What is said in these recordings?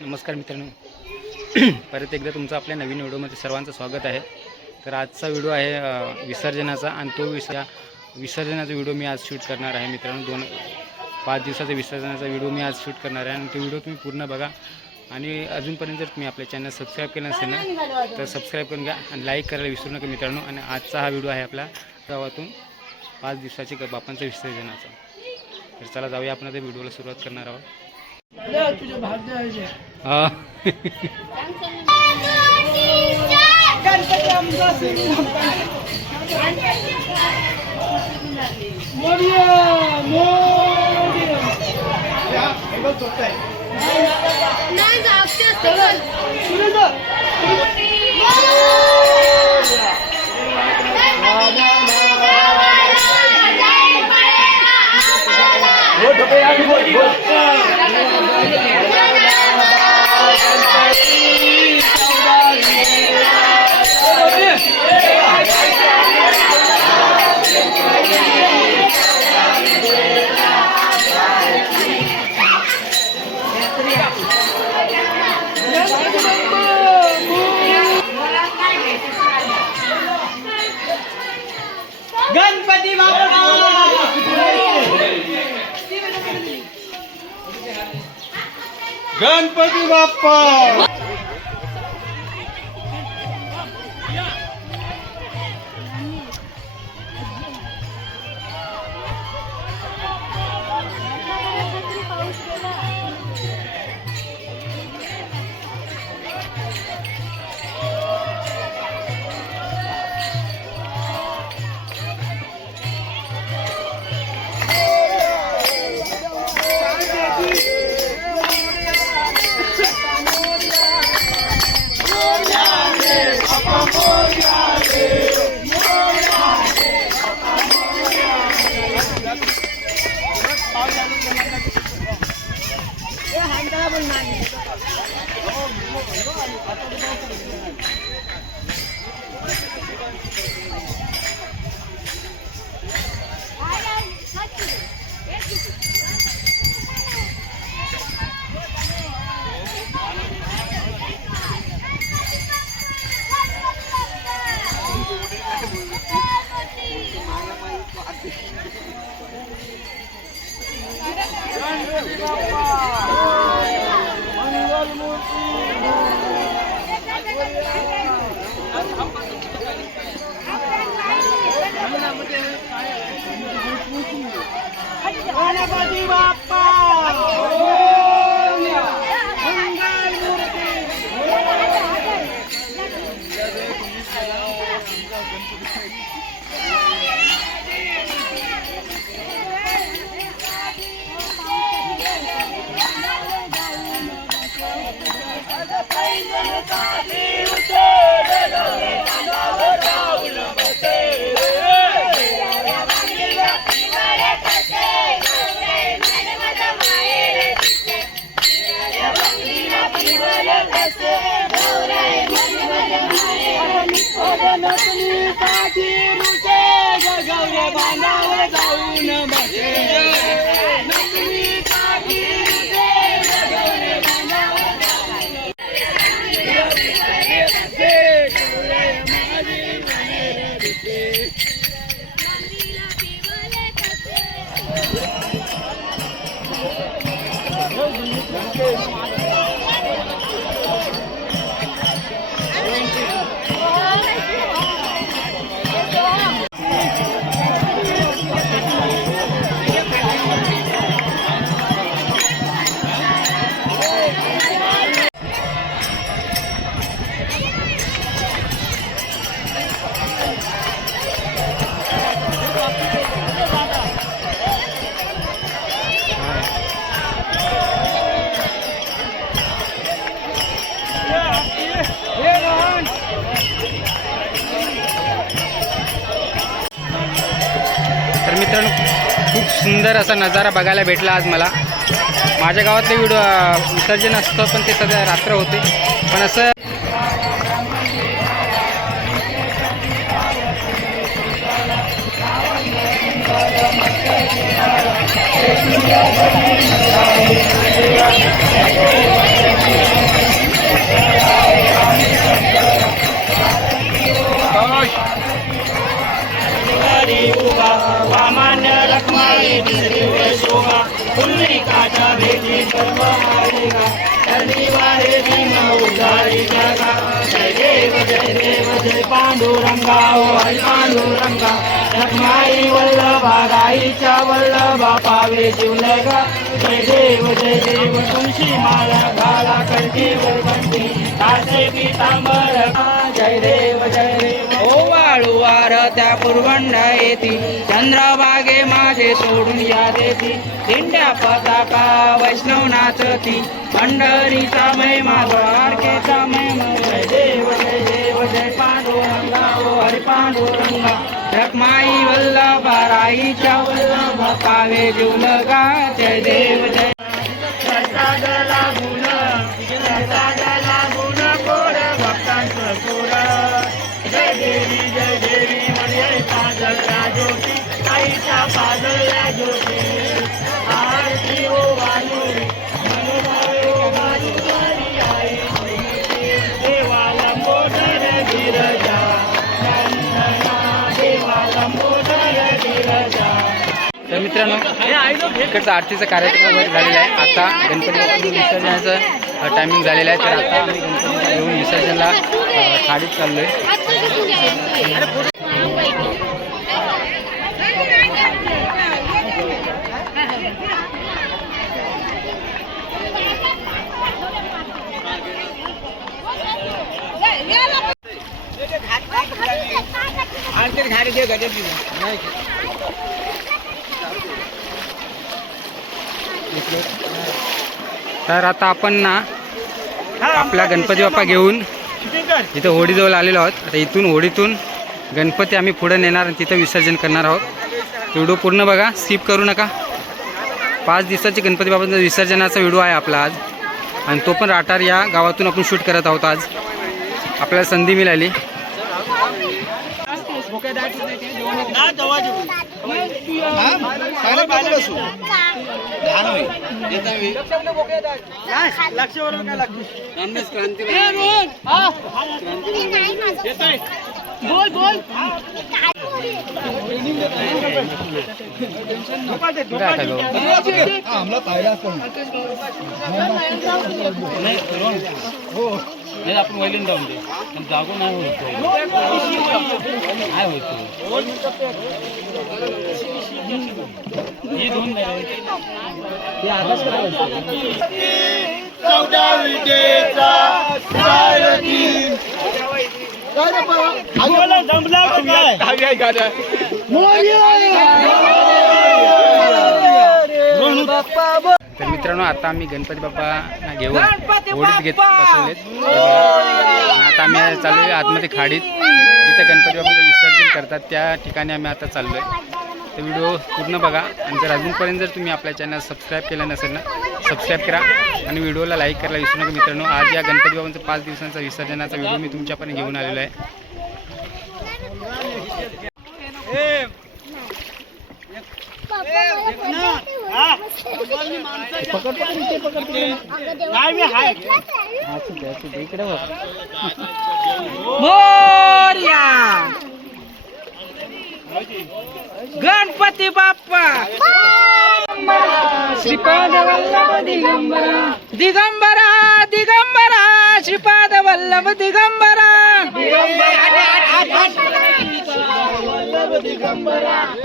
नमस्कार मित्रांनो. परत एकदा तुमचं आपल्या नवीन व्हिडिओमध्ये सर्वांचं स्वागत आहे. तर आजचा व्हिडिओ आहे विसर्जनाचा आणि तो विसर्जनाचा व्हिडिओ मी आज शूट करणार आहे मित्रांनो. दोन पाच दिवसाचा विसर्जनाचा व्हिडिओ मी आज शूट करणार आहे. आणि तो व्हिडिओ तुम्ही पूर्ण बघा. आणि अजूनपर्यंत जर तुम्ही आपल्या चॅनल सबस्क्राईब केलं नसेल ना तर सबस्क्राईब करून घ्या आणि लाईक करायला विसरू नका मित्रांनो. आणि आजचा हा व्हिडिओ आहे आपला गावातून पाच दिवसाची बापांचा विसर्जनाचा तर चला जाऊया आपण आता व्हिडिओला सुरुवात करणार आहोत. हा. नाही जागते असते गणपती गणपती बाप्पा असा नजारा बघायला भेटला आज मला. माझ्या गावातले व्हिडिओ विसर्जन असतं पण ते सध्या रात्र होते. पण असं सामान्य रखमाई दिसते शोभा पुंडलिकाच्या भेटी सर्व हारेगा धरणीवारे भीम उजाळी जगा. जय देव जय देव जय पांडुरंगा ओ हरी पांडुरंगा. रखमाई वल्लभा गाईच्या वल्लभा पावे जीवलगा जय देव जय देव तुळशी माला घाला कंठीवर बंदी कासे पितांबर जय देव जय देव. वार त्या पुरवंडा येती. चंद्रभागे माझे सोडून या देती. दिंड्या पताका वैष्णव नाचती पंढरीचा महिमा द्वारकेचा महिमा जय देव जय देव जय पांडुरंगा ओ हरी पांडुरंगा रखमाई वल्लभा राईच्या वल्लभ पावे जीवलगा. जय देव जय मित्रांनो इकडचा आरतीचा कार्यक्रम झालेला आहे. आता गणपती विसर्जनाचं टायमिंग झालेलं आहे. तर आता आम्ही गणपतीला घेऊन विसर्जनला खाडीत चाललो आहे तर आता आपण ना आपला गणपती बाप्पा घेऊन इथं होडीजवळ आलेलो आहोत. आता इथून होडीतून गणपती आम्ही पुढे नेणार आणि तिथं विसर्जन करणार आहोत. व्हिडिओ पूर्ण बघा स्किप करू नका. पाच दिवसाचे गणपती बाबांचा विसर्जनाचा व्हिडिओ आहे आपला आज. आणि तो पण राटार या गावातून आपण शूट करत आहोत आज. आपल्याला संधी मिळाली. बोल बोल कुठं आहे खाली? नाही आपण वैलीन जाऊन दे. पण जागो नाही होत नाही होत ही दोन चौदा विजेचा जमला तर मित्रांनो आता आम्ही गणपती बाप्पांना घेऊन होडीत घेत बसवलेत. आता आम्ही चालू आहे आतमध्ये खाडीत. जिथे गणपती बाप्पाचं विसर्जन करतात त्या ठिकाणी आम्ही आता चाललो आहे तर व्हिडिओ पूर्ण बघा. आणि जर अजूनपर्यंत जर तुम्ही आपल्या चॅनल सबस्क्राईब केलं नसेल ना सबस्क्राईब करा. आणि व्हिडिओला लाईक करायला विसरू नका मित्रांनो. आज या गणपती बाबांचा पाच दिवसांचा विसर्जनाचा व्हिडिओ मी तुमच्यापर्यंत घेऊन आलेलो आहे. इकडे मोर्या. गणपती बाप्पा. श्रीपाद वल्लभ दिगंबरा दिगंबरा. दिगंबरा श्रीपाद वल्लभ दिगंबरा.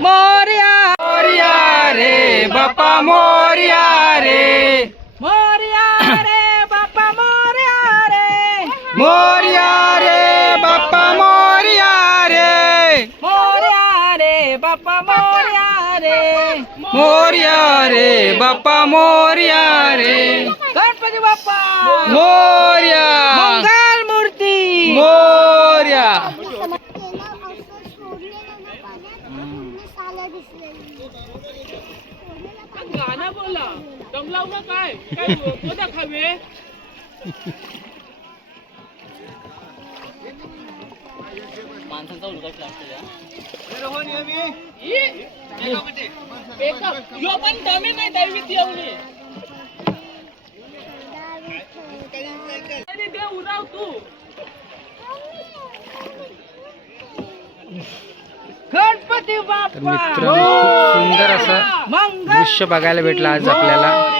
मोर्या. मोर्या रे बाप्पा मोर्या रे मोर्या रे बाप्पा मोर्या रे मोर्या रे बाप्पा मोर्या रे मोर्या रे बाप्पा मोर्या रे मोर्या रे बाप्पा मोर्या रे गणपती बाप्पा मोर्या मंगल मूर्ती मोर्या काय? काय मोदक खावे? माणसांचा उलगट यो पण दमे नाही दैवीत येऊन दे उराव तू. गणपती सुंदर असं दृश्य बघायला भेटलं आज आपल्याला.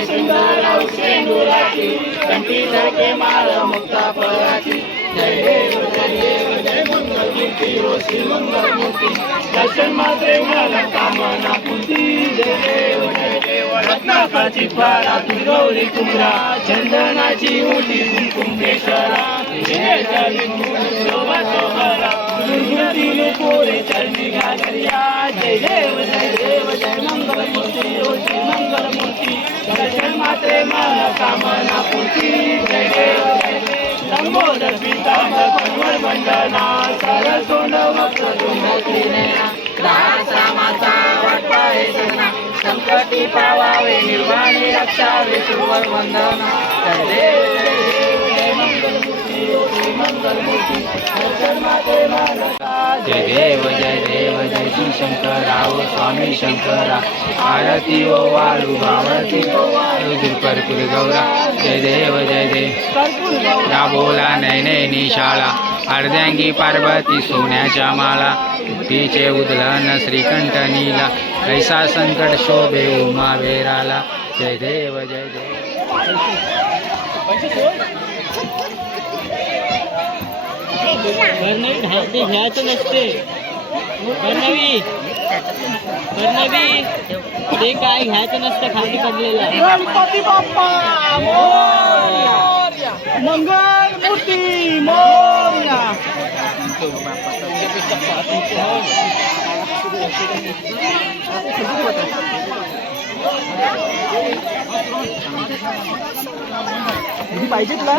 मन करते टाकायचं कोणी टाकायचं मन करते मला पण हे बघा पाणी पाणी उचलायचं पाणी उचलायची होती एकावरती डुबला गणपती सोडायला आला आणि तो पवन घ्यायला आलाय. रत्नाकाची फारा तू गौरी कुमरा चंदनाची उठी कुंभेश्वरा दुर्गती पोरे चरणी घागरिया जय देव जय देव जय मंगल मूर्ती ओ जय मंगल मूर्ती दर्शन मात्रे मला कामना पूर्ती जय देव जय देव. लंबोदर पीतांबर कन्वर मंडना सरसोंड वक्रतुंड त्रिनयना दास रामाचा वाटपा हे सजना संकटी पावावे निर्वाणी रक्षावे सुवर वंदना. जय देव मंगल मूर्ती मंगल मूर्ती दर्शन मात्रे जय देव जय देव जय श्री शंकराव स्वामी शंकरा। आरती ओ वाळू भावती ओ वाळू दुर्परपुर गौरा जय देव जय देव। राबोला नैने शाळा अर्ध्यांगी पार्वती सोन्याच्या माला। तिचे उदलन श्रीकंठ नीला ऐसा संकट शोभे उमा वेराला। जय देव जय देव। कर्णवी ढालते घ्यायचं नसते. कर्णवी कर्णवी ते काय घ्यायचं नसतं खाली पडलेलं. गणपती बाप्पा मंगल मूर्ती मोर्या. पाहिजे तुला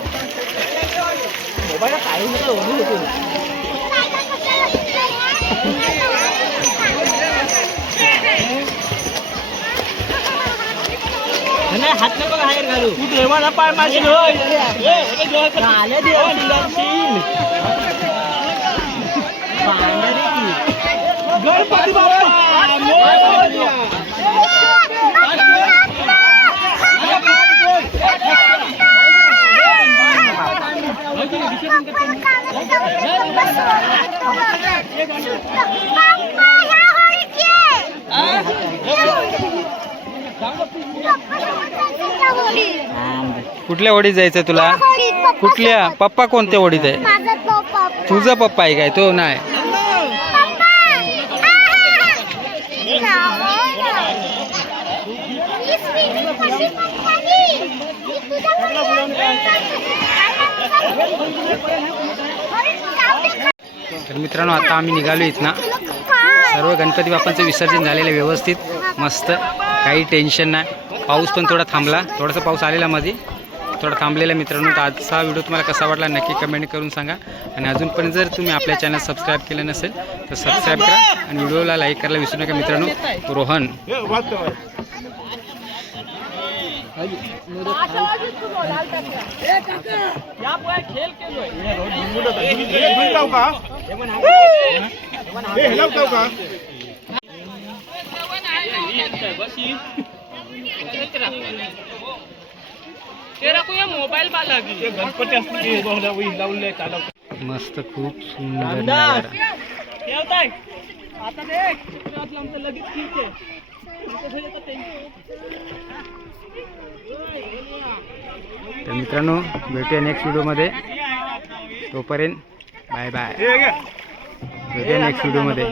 ते तिथंच विसर्जन मोबाईल काही होतो नाही हात नको बाहेर घालू तू देवाला पाय मारशील गणपती बाप्पा मोरया. गणपती कुठल्या ओढीत जायचं तुला? कुठल्या? पप्पा कोणत्या ओढीत आहे? तुझा पप्पा आहे काय? तो नाही. मित्रांनो आता आम्ही निघालो इथनं. सर्व गणपती बाप्पांचं विसर्जन झालेलं आहे व्यवस्थित मस्त काही टेन्शन नाही. पाऊस पण थोडा थांबला. थोडासा पाऊस आलेला मध्ये थोडा थांबलेला मित्रांनो. तर आजचा व्हिडिओ तुम्हाला कसा वाटला नक्की कमेंट करून सांगा. आणि अजूनपर्यंत जर तुम्ही आपल्या चॅनल सबस्क्राईब केलं नसेल तर सबस्क्राईब करा. आणि व्हिडिओला लाईक करायला विसरू नका मित्रांनो. रोहन. या ते राखूया मोबाईल बाला गणपती मस्त खूप सुंदर. ठेवताय आता देख। आमचं लगेच खिळते तर मित्रांनो भेटूया नेक्स्ट व्हिडिओमध्ये. तोपर्यंत बाय बाय भेटूया नेक्स्ट व्हिडिओमध्ये.